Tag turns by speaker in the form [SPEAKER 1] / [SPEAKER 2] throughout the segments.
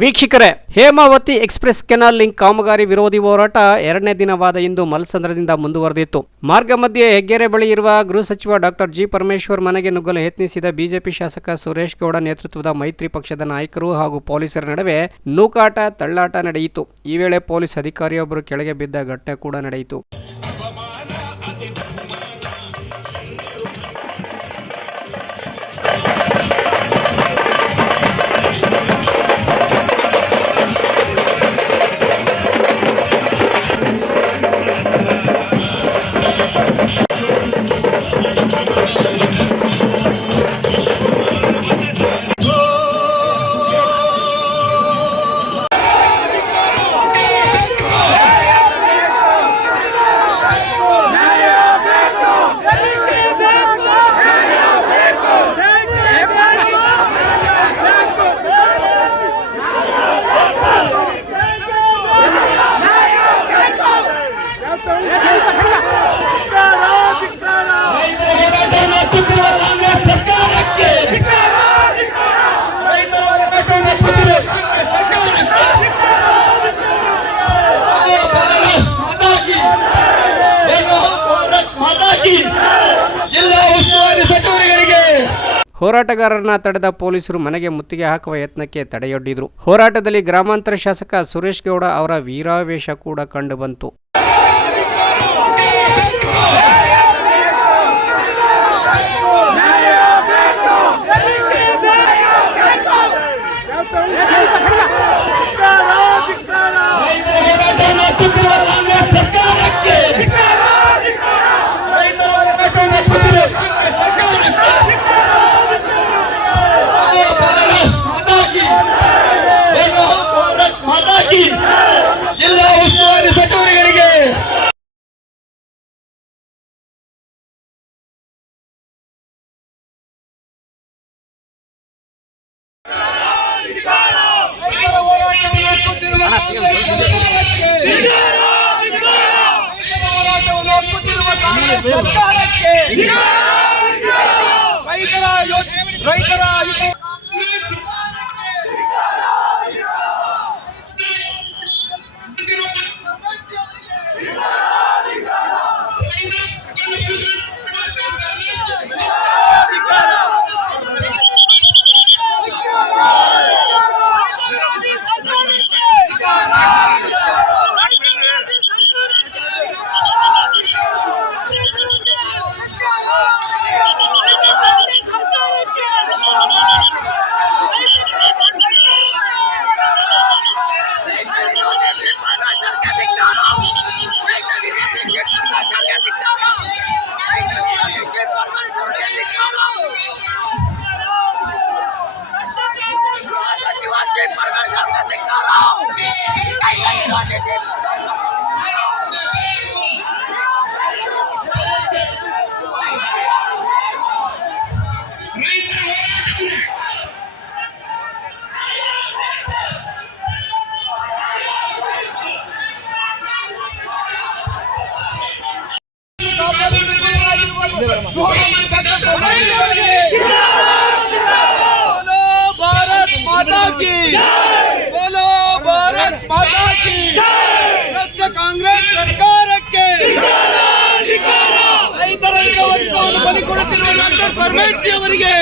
[SPEAKER 1] ವೀಕ್ಷಕರೇ, Hemavathi express canal link ಕಾಮಗಾರಿ ವಿರೋಧಿ ಹೋರಾಟ ಎರಡನೇ ದಿನವಾದ ಇಂದು ಮಲ್ಸಂದ್ರದಿಂದ ಮುಂದುವರೆದಿತ್ತು. ಮಾರ್ಗ ಮಧ್ಯೆ ಹೆಗ್ಗೆರೆ ಬಳಿ ಇರುವ ಗೃಹ ಸಚಿವ ಡಾಕ್ಟರ್ ಜಿ ಪರಮೇಶ್ವರ್ ಮನೆಗೆ ನುಗ್ಗಲು ಯತ್ನಿಸಿದ ಬಿಜೆಪಿ ಶಾಸಕ ಸುರೇಶ್ ಗೌಡ ನೇತೃತ್ವದ ಮೈತ್ರಿ ಪಕ್ಷದ ನಾಯಕರು ಹಾಗೂ ಪೊಲೀಸರ ನಡುವೆ ನೂಕಾಟ, ತಳ್ಳಾಟ ನಡೆಯಿತು. ಈ ವೇಳೆ ಪೊಲೀಸ್ ಅಧಿಕಾರಿಯೊಬ್ಬರು ಕೆಳಗೆ ಬಿದ್ದ ಘಟನೆ ಕೂಡ ನಡೆಯಿತು. ಹೋರಾಟಗಾರರನ್ನ ತಡೆದ ಪೊಲೀಸರು ಮನೆಗೆ ಮುತ್ತಿಗೆ ಹಾಕುವ ಯತ್ನಕ್ಕೆ ತಡೆಯೊಡ್ಡಿದ್ರು. ಹೋರಾಟದಲ್ಲಿ ಗ್ರಾಮಾಂತರ ಶಾಸಕ ಸುರೇಶ್ ಗೌಡ ಅವರ ವೀರಾವೇಶ ಕೂಡ ಕಂಡುಬಂತು
[SPEAKER 2] ರೈತರ ಹೋರಾಟವನ್ನು ಒಪ್ಪುತ್ತಿರುವ ಕಾಂಗ್ರೆಸ್ ಸರ್ಕಾರಕ್ಕೆ ರೈತರ ಹೋರಾಟವನ್ನು ಒಪ್ಪುತ್ತಿರುವ ಕಾಂಗ್ರೆಸ್ ಸರ್ಕಾರಕ್ಕೆ ಜೈ ಭಾರತ್ ಮಾತಾ ಕಿ. ಬೋಲೋ ಭಾರತ್ ಮಾತಾ ಕಿ. ಜಿಲ್ಲಾ ಉಸ್ತುವಾರಿ ಸಚಿವರುಗಳಿಗೆ ರೈತರ ಹೋರಾಟವನ್ನು ಒಪ್ಪುತ್ತಿರುವ ಕಾಂಗ್ರೆಸ್ ಸರ್ಕಾರಕ್ಕೆ ರೈತರ ಹೋರಾಟವನ್ನು ಒಪ್ಪುತ್ತಿರುವ ಕಾಂಗ್ರೆಸ್ ಸರ್ಕಾರಕ್ಕೆ ರೈತರ ರೈತರ ರಾಷ್ಟ್ರ ಕಾಂಗ್ರೆಸ್ ಸರ್ಕಾರಕ್ಕೆ! ರೈತರ ಬಲಿ ಕೊಡುತ್ತಿರುವ ಡಾಕ್ಟರ್ ಪರಮೇಶ್ ಅವರಿಗೆ!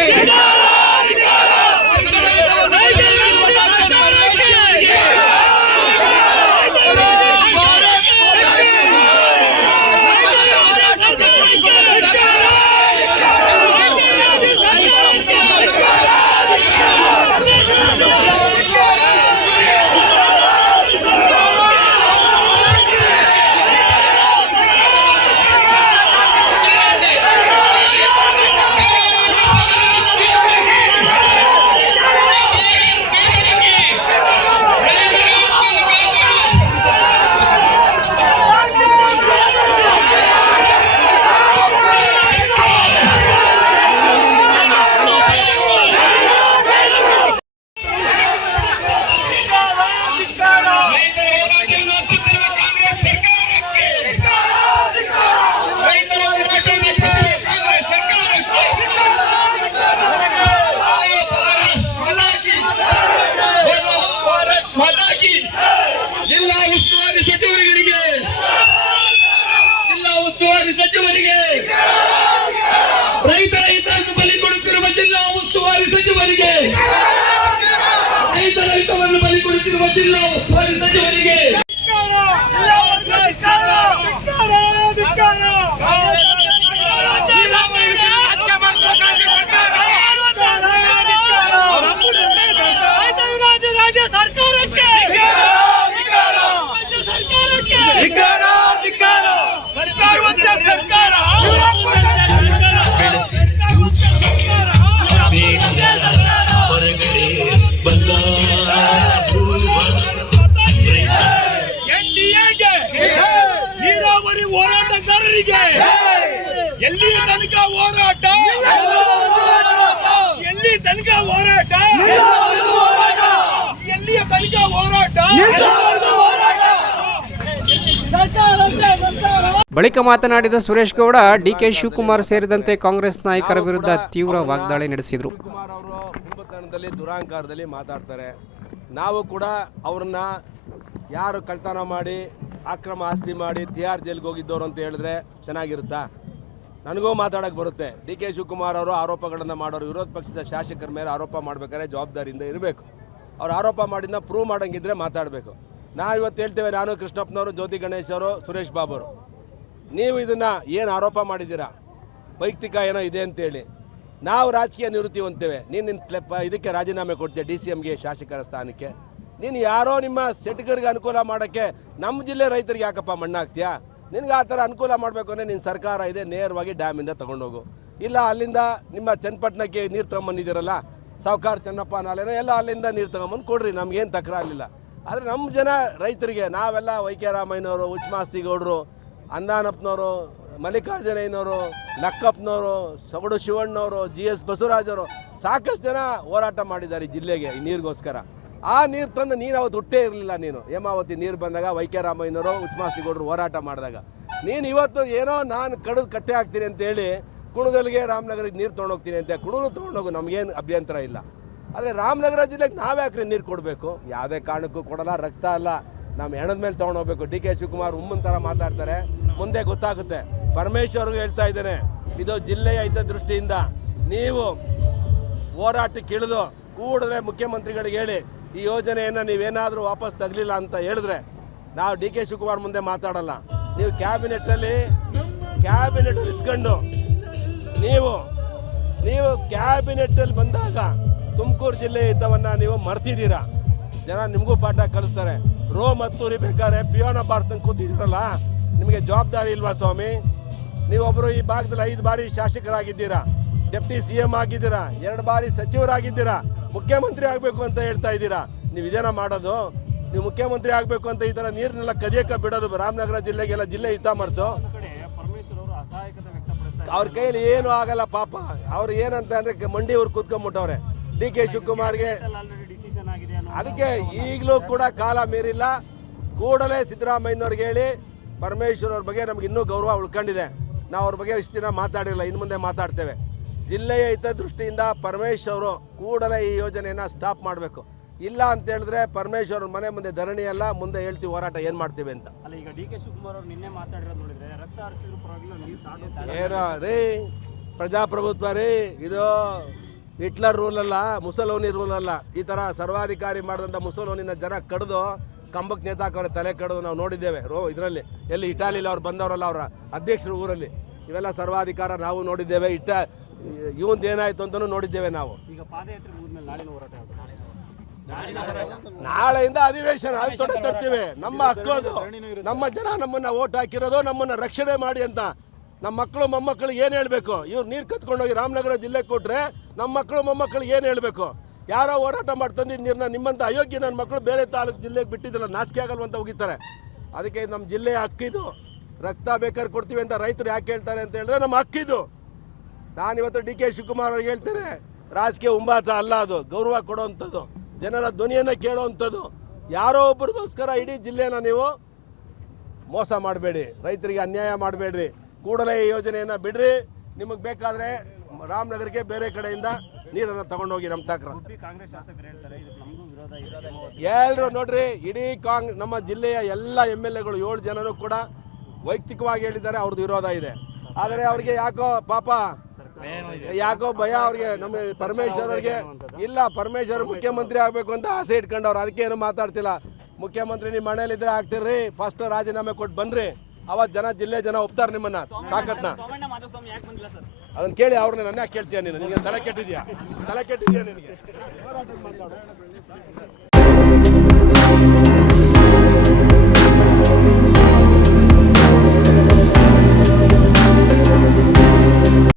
[SPEAKER 2] ಮಾಡುತ್ತಿರುವ
[SPEAKER 1] ಬಳಿಕ ಮಾತನಾಡಿದ ಸುರೇಶ್ ಗೌಡ ಡಿಕೆ ಶಿವಕುಮಾರ್ ಸೇರಿದಂತೆ ಕಾಂಗ್ರೆಸ್ ನಾಯಕರ ವಿರುದ್ಧ ತೀವ್ರ ವಾಗ್ದಾಳಿ ನಡೆಸಿದರು.
[SPEAKER 3] ದುರಾಂಕಾರದಲ್ಲಿ ಮಾತಾಡ್ತಾರೆ. ನಾವು ಕೂಡ ಅವ್ರನ್ನ ಯಾರು ಕಳ್ತನ ಮಾಡಿ, ಅಕ್ರಮ ಆಸ್ತಿ ಮಾಡಿ ತಿಹಾರ್ ಜೈಲ್ಗೆ ಹೋಗಿದ್ದವ್ರು ಅಂತ ಹೇಳಿದ್ರೆ ಚೆನ್ನಾಗಿರುತ್ತಾ? ನನಗೂ ಮಾತಾಡಕ್ಕೆ ಬರುತ್ತೆ. ಡಿ ಕೆ ಶಿವಕುಮಾರ್ ಅವರು ಆರೋಪಗಳನ್ನು ಮಾಡೋರು, ವಿರೋಧ ಪಕ್ಷದ ಶಾಸಕರ ಮೇಲೆ ಆರೋಪ ಮಾಡಬೇಕಾದ್ರೆ ಜವಾಬ್ದಾರಿಯಿಂದ ಇರಬೇಕು. ಅವ್ರು ಆರೋಪ ಮಾಡಿದ್ನ ಪ್ರೂವ್ ಮಾಡಂಗಿದ್ರೆ ಮಾತಾಡಬೇಕು. ನಾವು ಇವತ್ತು ಹೇಳ್ತೇವೆ, ನಾನು ಕೃಷ್ಣಪ್ಪನವರು, ಜ್ಯೋತಿ ಗಣೇಶ್ ಅವರು, ಸುರೇಶ್ ಬಾಬು ಅವರು. ನೀವು ಇದನ್ನು ಏನು ಆರೋಪ ಮಾಡಿದ್ದೀರಾ? ವೈಯಕ್ತಿಕ ಏನೋ ಇದೆ ಅಂತೇಳಿ. ನಾವು ರಾಜಕೀಯ ನಿವೃತ್ತಿ ಹೊಂತೇವೆ ನೀನು ನಿನ್ನ ಇದಕ್ಕೆ ರಾಜೀನಾಮೆ ಕೊಡ್ತೀಯ ಡಿ ಸಿ ಎಮ್ಗೆ ಶಾಸಕರ ಸ್ಥಾನಕ್ಕೆ. ನೀನು ಯಾರೋ ನಿಮ್ಮ ಸೆಟ್ಗರಿಗೆ ಅನುಕೂಲ ಮಾಡೋಕ್ಕೆ ನಮ್ಮ ಜಿಲ್ಲೆ ರೈತರಿಗೆ ಯಾಕಪ್ಪ ಮಣ್ಣಾಗ್ತೀಯಾ? ನಿನ್ಗೆ ಆ ಥರ ಅನುಕೂಲ ಮಾಡಬೇಕು ಅಂದರೆ ನಿನ್ನ ಸರ್ಕಾರ ಇದೆ, ನೇರವಾಗಿ ಡ್ಯಾಮಿಂದ ತೊಗೊಂಡೋಗು. ಇಲ್ಲ ಅಲ್ಲಿಂದ ನಿಮ್ಮ ಚನ್ನಪಟ್ಟಣಕ್ಕೆ ನೀರು ತೊಗೊಂಬಂದಿದ್ದೀರಲ್ಲ, ಸಾವುಕಾರ ಚನ್ನಪ್ಪ ನಾಲೆನೋ ಎಲ್ಲ ಅಲ್ಲಿಂದ ನೀರು ತೊಗೊಂಬಂದು ಕೊಡ್ರಿ, ನಮ್ಗೇನು ತಕರಾರಿಲ್ಲ. ಆದರೆ ನಮ್ಮ ಜನ ರೈತರಿಗೆ, ನಾವೆಲ್ಲ ವೈಕ್ಯರಾಮಯ್ಯನವರು ಉಚ್ಮಾಸ್ತಿಗೌಡರು ಅಂದಾನಪ್ಪನವರು, ಮಲ್ಲಿಕಾರ್ಜುನಯ್ಯನವರು, ಲಕ್ಕಪ್ಪನವರು ಸೊಗಡು ಶಿವಣ್ಣವರು, ಜಿ ಎಸ್ ಬಸವರಾಜವರು ಸಾಕಷ್ಟು ಜನ ಹೋರಾಟ ಮಾಡಿದ್ದಾರೆ ಜಿಲ್ಲೆಗೆ ಈ ನೀರಿಗೋಸ್ಕರ. ಆ ನೀರು ತಂದು ನೀರು ಅವತ್ತು ಹುಟ್ಟೇ ಇರಲಿಲ್ಲ ನೀನು. ಹೇಮಾವತಿ ನೀರು ಬಂದಾಗ ವೈಕ್ಯರಾಮಯ್ಯನವರು ಉಚ್ಮಾಸ್ತಿಗೌಡರು ಹೋರಾಟ ಮಾಡಿದಾಗ. ನೀನು ಇವತ್ತು ಏನೋ ನಾನು ಕಡಿದು ಕಟ್ಟೆ ಹಾಕ್ತೀನಿ ಅಂತೇಳಿ ಕುಣಗಲ್ಗೆ ರಾಮನಗರಕ್ಕೆ ನೀರು ತೊಗೊಂಡೋಗ್ತೀನಿ ಅಂತ. ಕುಣಗಲು ತೊಗೊಂಡೋಗು, ನಮಗೇನು ಅಭ್ಯಂತರ ಇಲ್ಲ. ಆದರೆ ರಾಮನಗರ ಜಿಲ್ಲೆಗೆ ನಾವ್ಯಾಕ್ರಿ ನೀರು ಕೊಡಬೇಕು? ಯಾವುದೇ ಕಾರಣಕ್ಕೂ ಕೊಡಲ್ಲ, ರಕ್ತ ಅಲ್ಲ. ನಮ್ಮ ಹೆಣದ ಮೇಲೆ ತೊಗೊಂಡೋಗ್ಬೇಕು ಡಿ ಕೆ ಶಿವಕುಮಾರ್ ಉಮ್ಮನ್ ಥರ ಮಾತಾಡ್ತಾರೆ. ಮುಂದೆ ಗೊತ್ತಾಗುತ್ತೆ. ಪರಮೇಶ್ವರ್ಗೂ ಹೇಳ್ತಾ ಇದ್ದೇನೆ, ಇದು ಜಿಲ್ಲೆಯ ಹಿತದೃಷ್ಟಿಯಿಂದ ನೀವು ಹೋರಾಟಕ್ಕೆ ಇಳಿದು ಕೂಡಲೇ ಮುಖ್ಯಮಂತ್ರಿಗಳಿಗೆ ಹೇಳಿ, ಈ ಯೋಜನೆಯನ್ನು ನೀವೇನಾದರೂ ವಾಪಸ್ ತಗಲಿಲ್ಲ ಅಂತ ಹೇಳಿದ್ರೆ ನಾವು ಡಿ ಕೆ ಶಿವಕುಮಾರ್ ಮುಂದೆ ಮಾತಾಡಲ್ಲ. ನೀವು ಕ್ಯಾಬಿನೆಟ್ಟಲ್ಲಿ ಕ್ಯಾಬಿನೆಟ್ ಇತ್ಕೊಂಡು ನೀವು ನೀವು ಕ್ಯಾಬಿನೆಟ್ಟಲ್ಲಿ ಬಂದಾಗ ತುಮಕೂರು ಜಿಲ್ಲೆಯ ಹಿತವನ್ನ ನೀವು ಮರ್ತಿದ್ದೀರಾ? ಜನ ನಿಮಗೂ ಪಾಠ ಕಲಿಸ್ತಾರೆ. ರೋ ಮತ್ತು ಬೇಕಾದ್ರೆ ಪಿಯೋನ ಬಾರ್ಸ್ದಂಗೆ ಕೂತಿದ್ದೀರಲ್ಲ? ನಿಮಗೆ ಜವಾಬ್ದಾರಿ ಇಲ್ವಾ ಸ್ವಾಮಿ? ನೀವೊಬ್ಬರು ಈ ಭಾಗದಲ್ಲಿ ಐದು ಬಾರಿ ಶಾಸಕರಾಗಿದ್ದೀರಾ? ಡೆಪ್ಟಿ ಸಿ ಎಂ ಆಗಿದ್ದೀರಾ? ಎರಡು ಬಾರಿ ಸಚಿವರಾಗಿದ್ದೀರಾ? ಮುಖ್ಯಮಂತ್ರಿ ಆಗಬೇಕು ಅಂತ ಹೇಳ್ತಾ ಇದ್ದೀರಾ? ನೀವು ಇದೇನ ಮಾಡೋದು? ನೀವು ಮುಖ್ಯಮಂತ್ರಿ ಆಗಬೇಕು ಅಂತ ಈ ಥರ ನೀರನ್ನೆಲ್ಲ ಕದಿಯಕ್ಕೆ ಬಿಡೋದು ರಾಮನಗರ ಜಿಲ್ಲೆಗೆಲ್ಲ ಜಿಲ್ಲೆ ಹಿತ ಮರ್ತು ಅವ್ರ ಕೈಯಲ್ಲಿ ಏನು ಆಗಲ್ಲ ಪಾಪ. ಅವ್ರು ಏನಂತ ಅಂದ್ರೆ ಮಂಡಿ ಅವ್ರು ಕೂತ್ಕೊಂಡ್ಬಿಟ್ಟವ್ರೆ. ಡಿ ಕೆ ಶಿವಕುಮಾರ್ಗೆ ಅದಕ್ಕೆ ಈಗಲೂ ಕೂಡ ಕಾಲ ಮೀರಿಲ್ಲ. ಕೂಡಲೇ ಸಿದ್ದರಾಮಯ್ಯನವ್ರಿಗೆ ಹೇಳಿ ಪರಮೇಶ್ವರ್ ಅವ್ರ ಬಗ್ಗೆ ನಮ್ಗೆ ಇನ್ನೂ ಗೌರವ ಉಳ್ಕೊಂಡಿದೆ. ನಾವು ಅವ್ರ ಬಗ್ಗೆ ಇಷ್ಟು ದಿನ ಮಾತಾಡಿಲ್ಲ ಇನ್ನು ಮುಂದೆ ಮಾತಾಡ್ತೇವೆ. ಜಿಲ್ಲೆಯ ಹಿತದೃಷ್ಟಿಯಿಂದ ಪರಮೇಶ್ವರ್ ಅವರು ಕೂಡಲೇ ಈ ಯೋಜನೆಯನ್ನ ಸ್ಟಾಪ್ ಮಾಡಬೇಕು. ಇಲ್ಲ ಅಂತ ಹೇಳಿದ್ರೆ ಪರಮೇಶ್ವರ್ ಅವ್ರ ಮನೆ ಮುಂದೆ ಧರಣಿ ಅಲ್ಲ ಮುಂದೆ ಹೇಳ್ತೀವಿ ಹೋರಾಟ ಏನು ಮಾಡ್ತೀವಿ ಅಂತ. ಏನೋ ರೀ ಪ್ರಜಾಪ್ರಭುತ್ವ ರೀ ಇದು ಹಿಟ್ಲರ್ ರೂಲ್ ಅಲ್ಲ ಮುಸಲೋನಿ ರೂಲ್ ಅಲ್ಲ. ಈ ತರ ಸರ್ವಾಧಿಕಾರಿ ಮಾಡಿದಂಥ ಮುಸಲೋನಿನ ಜನ ಕಡಿದು ಕಂಬಕ್ಕೆ ನೇತಾಕವ್ರೆ ತಲೆ ಕಡಿದು ನಾವು ನೋಡಿದ್ದೇವೆ. ರೋ ಇದರಲ್ಲಿ. ಎಲ್ಲಿ ಇಟಾಲಿಲಿ ಅವ್ರು ಬಂದವರಲ್ಲ ಅವರ ಅಧ್ಯಕ್ಷರು ಊರಲ್ಲಿ. ಇವೆಲ್ಲ ಸರ್ವಾಧಿಕಾರ ನಾವು ನೋಡಿದ್ದೇವೆ. ಇಟ್ಟ ಇವಂದು ಏನಾಯ್ತು ಅಂತಲೂ ನೋಡಿದ್ದೇವೆ ನಾವು.
[SPEAKER 4] ಈಗ
[SPEAKER 3] ನಾಳೆಯಿಂದ ಅಧಿವೇಶನ ಅಲ್ಲಿ ತೊಡೆ ತರ್ತೀವಿ. ನಮ್ಮ ಹಕ್ಕೋದು ಅದು. ನಮ್ಮ ಜನ ನಮ್ಮನ್ನ ಓಟ್ ಹಾಕಿರೋದು ನಮ್ಮನ್ನ ರಕ್ಷಣೆ ಮಾಡಿ ಅಂತ ನಮ್ಮ ಮಕ್ಕಳು ಮೊಮ್ಮಕ್ಕಳು ಏನು ಹೇಳಬೇಕು? ಇವ್ರು ನೀರು ಕತ್ಕೊಂಡೋಗಿ ರಾಮನಗರ ಜಿಲ್ಲೆಗೆ ಕೊಟ್ಟರೆ ನಮ್ಮ ಮಕ್ಕಳು ಮೊಮ್ಮಕ್ಕಳು ಏನು ಹೇಳಬೇಕು? ಯಾರೋ ಹೋರಾಟ ಮಾಡಿ ತಂದಿದ್ದ ನೀರನ್ನ ನಿಮ್ಮಂತ ಅಯೋಗ್ಯ ನನ್ನ ಮಕ್ಕಳು ಬೇರೆ ತಾಲೂಕು ಜಿಲ್ಲೆಗೆ ಬಿಟ್ಟಿದ್ದಲ್ಲ ನಾಚಿಕೆ ಆಗಲ್ವ ಅಂತ ಹೋಗಿದ್ದಾರೆ ಅದಕ್ಕೆ ನಮ್ಮ ಜಿಲ್ಲೆಯ ಹಕ್ಕಿದು. ರಕ್ತ ಬೇಕಾದ್ರೆ ಕೊಡ್ತೀವಿ ಅಂತ ರೈತರು ಯಾಕೆ ಹೇಳ್ತಾರೆ ಅಂತ ಹೇಳಿದ್ರೆ ನಮ್ಮ ಹಕ್ಕಿದು. ನಾನಿವತ್ತು ಡಿ ಕೆ ಶಿವಕುಮಾರ್ ಅವ್ರಿಗೆ ಹೇಳ್ತೇನೆ, ರಾಜಕೀಯ ಉಂಬಾತ ಅಲ್ಲ ಅದು, ಗೌರವ ಕೊಡುವಂಥದ್ದು, ಜನರ ಧ್ವನಿಯನ್ನು ಕೇಳುವಂಥದ್ದು. ಯಾರೋ ಒಬ್ಬರಿಗೋಸ್ಕರ ಇಡೀ ಜಿಲ್ಲೆನ ನೀವು ಮೋಸ ಮಾಡಬೇಡಿ, ರೈತರಿಗೆ ಅನ್ಯಾಯ ಮಾಡಬೇಡ್ರಿ. ಕೂಡಲೇ ಈ ಯೋಜನೆಯನ್ನು ಬಿಡ್ರಿ. ನಿಮಗೆ ಬೇಕಾದರೆ ರಾಮನಗರಕ್ಕೆ ಬೇರೆ ಕಡೆಯಿಂದ ನೀರನ್ನು ತಗೊಂಡೋಗಿ ನಮ್ಮ ತಕ್ರ ಎಲ್ಲರೂ ನೋಡ್ರಿ, ಇಡೀ ಕಾಂಗ್, ನಮ್ಮ ಜಿಲ್ಲೆಯ ಎಲ್ಲ ಎಂ ಎಲ್ ಎಗಳು ಏಳು ಜನರು ಕೂಡ ವೈಯಕ್ತಿಕವಾಗಿ ಹೇಳಿದ್ದಾರೆ, ಅವ್ರದ್ದು ವಿರೋಧ ಇದೆ. ಆದರೆ ಅವರಿಗೆ ಯಾಕೋ ಪಾಪ, ಯಾಕೋ ಭಯ ಅವ್ರಿಗೆ, ನಮ್ಮ ಪರಮೇಶ್ವರ್ ಅವ್ರಿಗೆ. ಇಲ್ಲ, ಪರಮೇಶ್ವರ್ ಮುಖ್ಯಮಂತ್ರಿ ಆಗ್ಬೇಕು ಅಂತ ಆಸೆ ಇಟ್ಕೊಂಡವ್ರು ಅದಕ್ಕೆ ಏನು ಮಾತಾಡ್ತಿಲ್ಲ. ಮುಖ್ಯಮಂತ್ರಿ ನಿಮ್ಮ ಮನೇಲಿದ್ರೆ ಆಗ್ತಿರ್ರಿ ಫಸ್ಟ್ ರಾಜೀನಾಮೆ ಕೊಟ್ಟು ಬನ್ರಿ ಅವತ್ತು ಜನ ಜಿಲ್ಲೆ ಜನ ಒಪ್ತಾರೆ ನಿಮ್ಮನ್ನ ತಾಕತ್ನ. ಅದನ್ನ ಕೇಳಿ ಅವ್ರನ್ನ ನನ್ನ ಕೇಳ್ತೀಯ ನೀನು? ನಿನ್ಗೆ ತಲೆ ಕೆಟ್ಟಿದ್ಯಾ? ತಲೆ ಕೆಟ್ಟಿದ್ಯಾ ನಿನಗೆ?